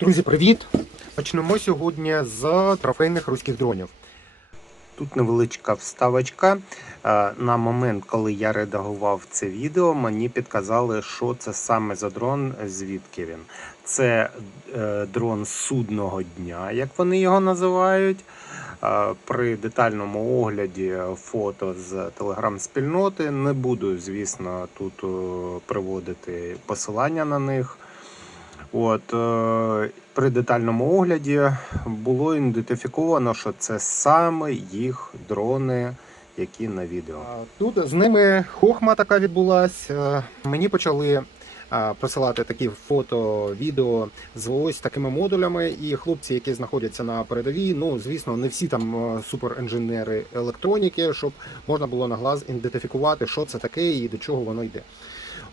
Друзі, привіт! Почнемо сьогодні з трофейних руських дронів. Тут невеличка вставочка. Е, На момент, коли я редагував це відео, мені підказали, що це саме за дрон, звідки він. Це е, дрон судного дня, як вони його називають. Е, При детальному огляді фото з телеграм-спільноти не буду, звісно, тут приводити посилання на них. От, е, при детальному огляді було ідентифіковано, що це саме їх дрони, які на відео. Тут з ними хохма така відбулась. Е, Мені почали е, присилати такі фото, відео з ось такими модулями. І хлопці, які знаходяться на передовій, ну звісно, не всі там суперінженери електроніки, щоб можна було на глаз ідентифікувати, що це таке і до чого воно йде.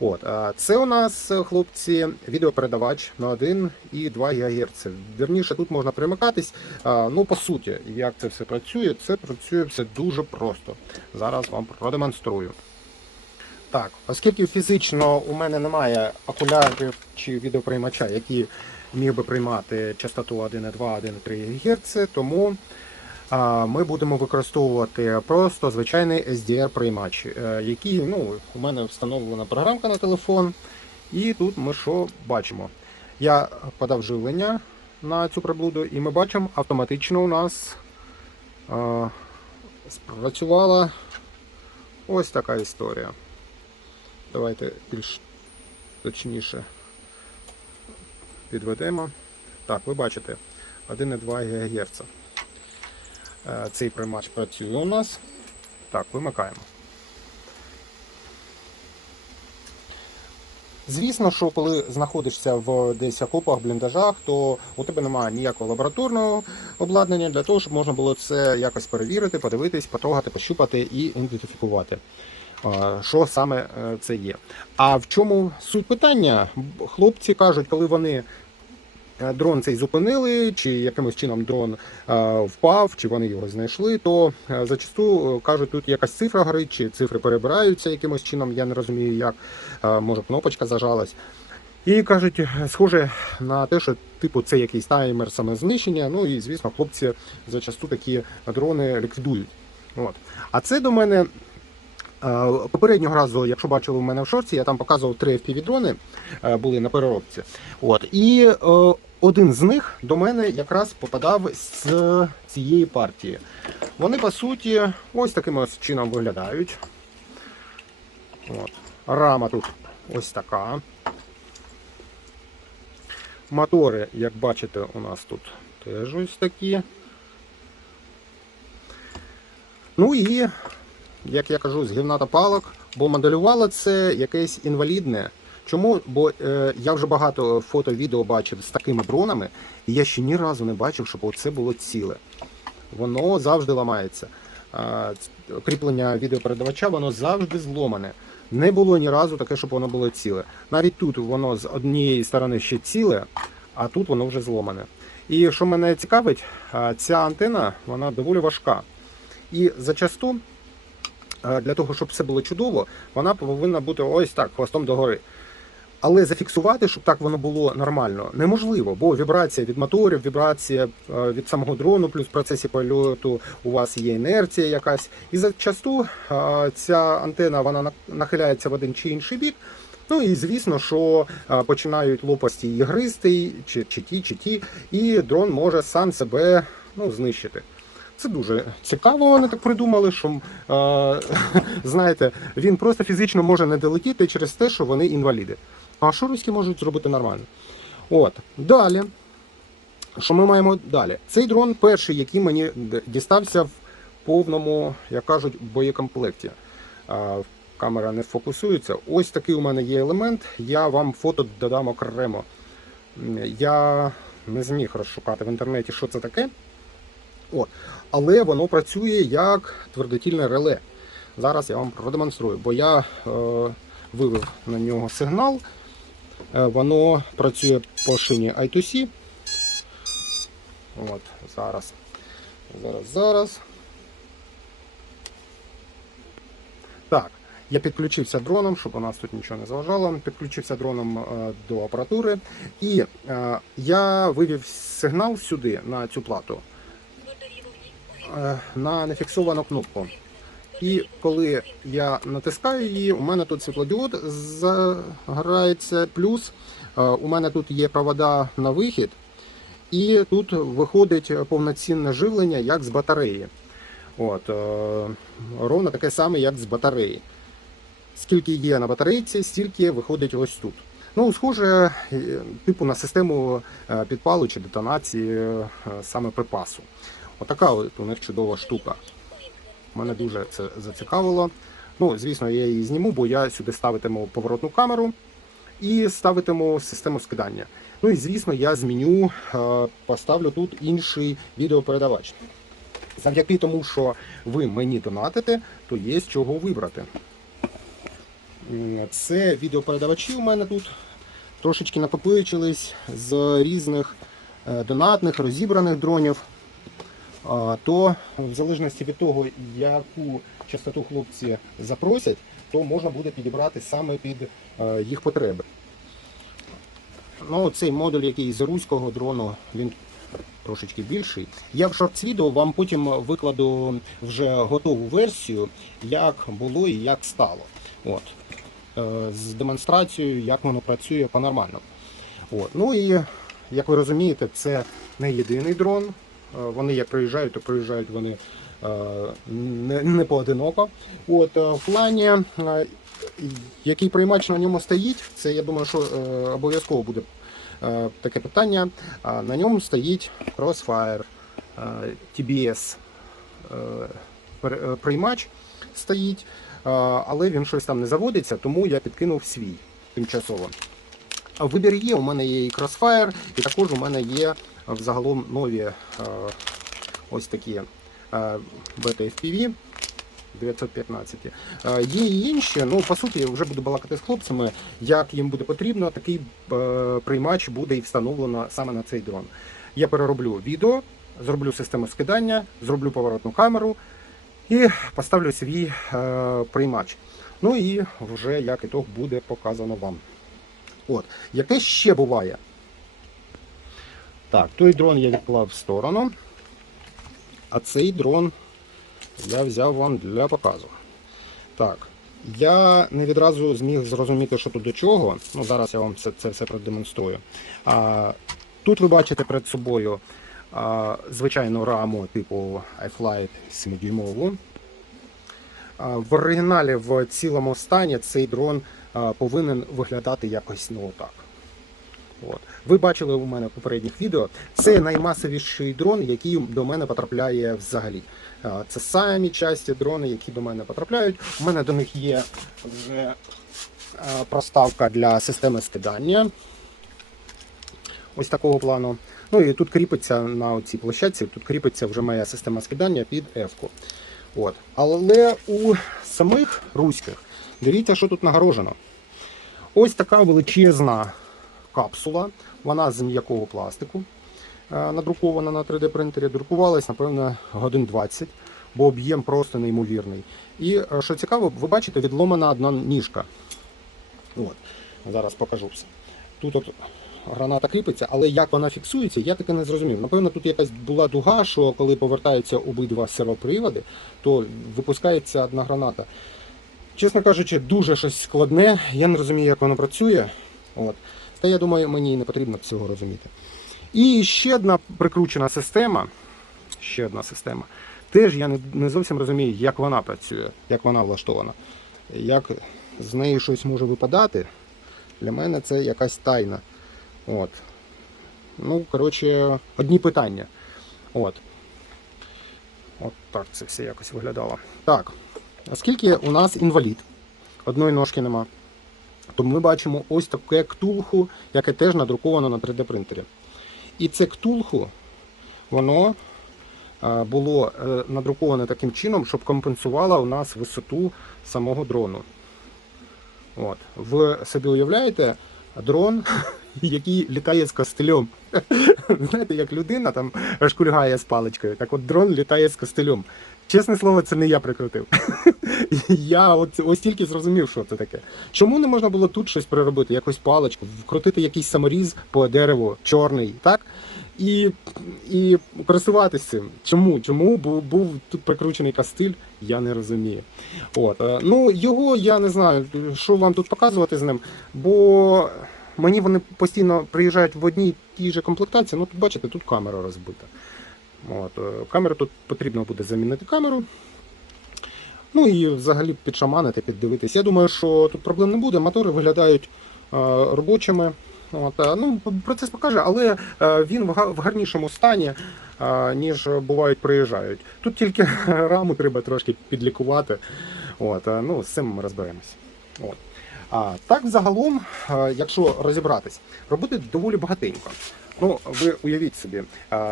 От, це у нас, е, хлопці, відеопередавач на 1 і 2 ГГц. Вірніше, тут можна примикатись. Ну, по суті, як це все працює, це працює все дуже просто. Зараз вам продемонструю. Так, оскільки фізично у мене немає окулярів чи відеоприймача, які міг би приймати частоту 1,2, 1,3 ГГц, тому ми будемо використовувати просто звичайний SDR-приймач, е, який ну, у мене встановлена програмка на телефон. І тут ми що бачимо? Я подав живлення на цю приблуду, і ми бачимо, автоматично у нас а, спрацювала ось така історія. Давайте більш точніше підведемо. Так, ви бачите 1,2 ГГц. Е, Цей приймач працює у нас. Так, вимикаємо. Звісно, що коли знаходишся в десь окопах, бліндажах, то у тебе немає ніякого лабораторного обладнання для того, щоб можна було це якось перевірити, подивитись, потрогати, пощупати і ідентифікувати, е, що саме е, це є. А в чому суть питання? Хлопці кажуть, коли вони дрон цей зупинили, чи якимось чином дрон е, впав, чи вони його знайшли, то е, зачасту е, кажуть, тут якась цифра горить, чи цифри перебираються якимось чином, я не розумію як, Е, може кнопочка зажалась. І кажуть, е, схоже на те, що типу це якийсь таймер самознищення. Ну і звісно, хлопці зачасту такі дрони ліквідують. От. А це до мене. е, Попереднього разу, якщо бачили у мене в шорті, я там показував три FPV-дрони, е, були на переробці. От. І е, один з них до мене якраз попадав з цієї партії. Вони, по суті, ось таким чином виглядають. От. Рама тут ось така. Мотори, як бачите, у нас тут теж ось такі. Ну і, як я кажу, з гівната палок, бо моделювало це якесь інвалідне. Чому? Бо е, я вже багато фото-відео бачив з такими дронами, і я ще ні разу не бачив, щоб це було ціле. Воно завжди ламається. Ц- кріплення відеопередавача, воно завжди зломане. Не було ні разу таке, щоб воно було ціле. Навіть тут воно з однієї сторони ще ціле, а тут воно вже зломане. І що мене цікавить, ця антена вона доволі важка. І зачасту, для того, щоб все було чудово, вона повинна бути ось так, хвостом догори. Але зафіксувати, щоб так воно було нормально, неможливо, бо вібрація від моторів, вібрація е, від самого дрону, плюс в процесі польоту у вас є інерція якась. І зачасту е, ця антена вона нахиляється в один чи інший бік. Ну і звісно, що е, починають лопасті її гризти, чи, чи ті, чи ті, і дрон може сам себе ну, знищити. Це дуже цікаво. Вони так придумали, що е, знаєте, він просто фізично може не долетіти через те, що вони інваліди. А що руські можуть зробити нормально? От. Далі. Що ми маємо далі? Цей дрон перший, який мені дістався в повному, як кажуть, боєкомплекті. Камера не фокусується. Ось такий у мене є елемент. Я вам фото додам окремо. Я не зміг розшукати в інтернеті, що це таке. От. Але воно працює як твердотільне реле. Зараз я вам продемонструю, бо я е, вивів на нього сигнал. Е, воно працює по шині I2C. От, зараз. Зараз, зараз. Так. Я підключився дроном, щоб у нас тут нічого не заважало. Підключився дроном е, до апаратури, і е, я вивів сигнал сюди на цю плату на нефіксовану кнопку. І коли я натискаю її, у мене тут світлодіод загорається. Плюс е, у мене тут є провода на вихід, і тут виходить повноцінне живлення, як з батареї. От, е, ровно таке саме, як з батареї. Скільки є на батарейці, стільки виходить ось тут. Ну, схоже, е, типу на систему підпалу чи детонації саме припасу. Отака от у них чудова штука. Мене дуже це зацікавило. Ну, звісно, я її зніму, бо я сюди ставитиму поворотну камеру і ставитиму систему скидання. Ну і звісно, я зміню, е, поставлю тут інший відеопередавач. Завдяки тому, що ви мені донатите, то є з чого вибрати. Це відеопередавачі у мене тут трошечки накопичились з різних е, донатних, розібраних дронів. То в залежності від того, яку частоту хлопці запросять, то можна буде підібрати саме під е, їх потреби. Ну, цей модуль, який з руського дрону, він трошечки більший. Я в шортс відео вам потім викладу вже готову версію, як було і як стало. От. Е, З демонстрацією, як воно працює по-нормальному. Ну і як ви розумієте, це не єдиний дрон. Е, Вони як приїжджають, то приїжджають вони е, не, не поодиноко. От, е, в плані, який приймач на ньому стоїть, це я думаю, що обов'язково буде таке питання. На ньому стоїть Crossfire, TBS приймач стоїть, але він щось там не заводиться, тому я підкинув свій тимчасово. Вибір є, у мене є і Crossfire, і також у мене є взагалом нові е, ось такі е, бета FPV 915. Е, Є і інші, ну по суті, я вже буду балакати з хлопцями, як їм буде потрібно, такий приймач буде і встановлено саме на цей дрон. Я перероблю відео, зроблю систему скидання, зроблю поворотну камеру і поставлю свій приймач. Ну і вже як ітог буде показано вам. От, яке ще буває? Так, той дрон я відклав в сторону, а цей дрон я взяв вам для показу. Так, я не відразу зміг зрозуміти, що тут до чого. Ну, зараз я вам це, це все продемонструю. А, тут ви бачите перед собою а, звичайну раму типу iFlight 7-дюймову. В оригіналі в цілому стані цей дрон повинен виглядати якось ну отак. От. Ви бачили у мене в попередніх відео. Це наймасовіший дрон, який до мене потрапляє взагалі. Це самі часті дрони, які до мене потрапляють. У мене до них є вже проставка для системи скидання. Ось такого плану. Ну і тут кріпиться на цій площадці, тут кріпиться вже моя система скидання під F-ку. Але у самих руських, дивіться, що тут нагорожено. Ось така величезна капсула, вона з м'якого пластику, е, надрукована на 3D принтері. Друкувалась, напевно, годин 20, бо об'єм просто неймовірний. І е, що цікаво, ви бачите, відломана одна ніжка. От. Зараз покажу все. Тут от граната кріпиться, але як вона фіксується, я таки не зрозумів. Напевно, тут якась була дуга, що коли повертаються обидва сервоприводи, то випускається одна граната. Чесно кажучи, дуже щось складне. Я не розумію, як воно працює. От. Та я думаю, мені не потрібно цього розуміти. І ще одна прикручена система. Ще одна система. Теж я не, зовсім розумію, як вона працює, як вона влаштована. Як з неї щось може випадати. Для мене це якась тайна. От. Ну, коротше, одні питання. От. От так це все якось виглядало. Так, оскільки у нас інвалід, одної ножки нема, то ми бачимо ось таке ктулху, яке теж надруковано на 3D принтері. І це ктулху, воно було е, надруковане таким чином, щоб компенсувало у нас висоту самого дрону. От. Ви собі уявляєте дрон, який літає з костелем. Знаєте, як людина там шкульгає з паличкою, так от дрон літає з костелем. Чесне слово, це не я прикрутив. Я от, ось тільки зрозумів, що це таке. Чому не можна було тут щось переробити, якусь паличку, вкрутити якийсь саморіз по дереву чорний, так? І, і користуватися цим. Чому? Чому був, був тут прикручений кастиль, я не розумію. От, е, ну, його я не знаю, що вам тут показувати з ним, бо мені вони постійно приїжджають в одній тій же комплектації. Ну, тут бачите, тут камера розбита. От, е, камеру тут потрібно буде замінити камеру. Ну і взагалі підшаманити, піддивитись. Я думаю, що тут проблем не буде. Мотори виглядають е, робочими. От, е, ну, процес покаже, але він в гарнішому стані, ніж бувають приїжджають. Тут тільки раму треба трошки підлікувати. От, ну, з цим ми розберемося. От. А так, загалом, е, якщо розібратись, роботи доволі багатенько. Ну, ви уявіть собі,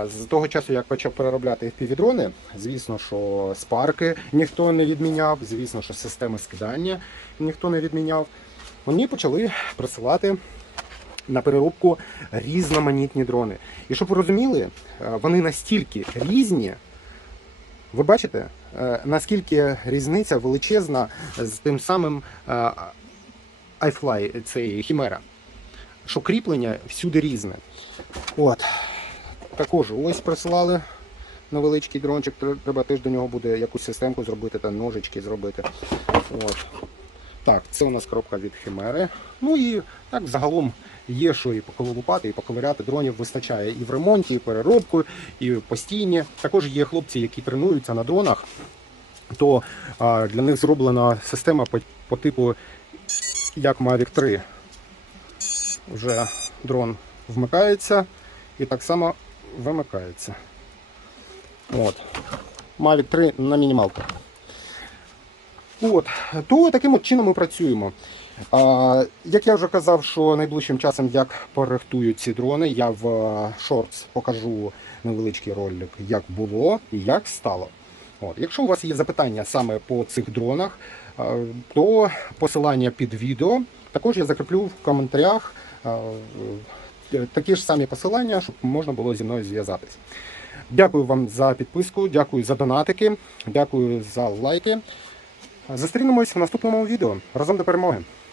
з того часу, як почав переробляти FPV-дрони, звісно, що спарки ніхто не відміняв, звісно, що системи скидання ніхто не відміняв. Мені почали присилати на переробку різноманітні дрони. І щоб ви розуміли, е, вони настільки різні. Ви бачите, е, наскільки різниця величезна з тим самим е, iFly, цей Хімера, що кріплення всюди різне. От. Також ось прислали невеличкий дрончик, треба теж до нього буде якусь системку зробити та ножички зробити. От. Так, це у нас коробка від Химери. Ну і так загалом є що і поколупати, і поковиряти. Дронів вистачає і в ремонті, і переробку, і постійні. Також є хлопці, які тренуються на дронах, то а, для них зроблена система по, по типу як Mavic 3. Вже дрон вмикається і так само вимикається. От. Mavic 3 на мінімалках. От, то таким от чином ми працюємо. А, як я вже казав, що найближчим часом як порихтую ці дрони, я в шортс покажу невеличкий ролик, як було і як стало. От. Якщо у вас є запитання саме по цих дронах, то посилання під відео. Також я закріплю в коментарях такі ж самі посилання, щоб можна було зі мною зв'язатись. Дякую вам за підписку, дякую за донатики, дякую за лайки. Зустрінемось в наступному відео. Разом до перемоги!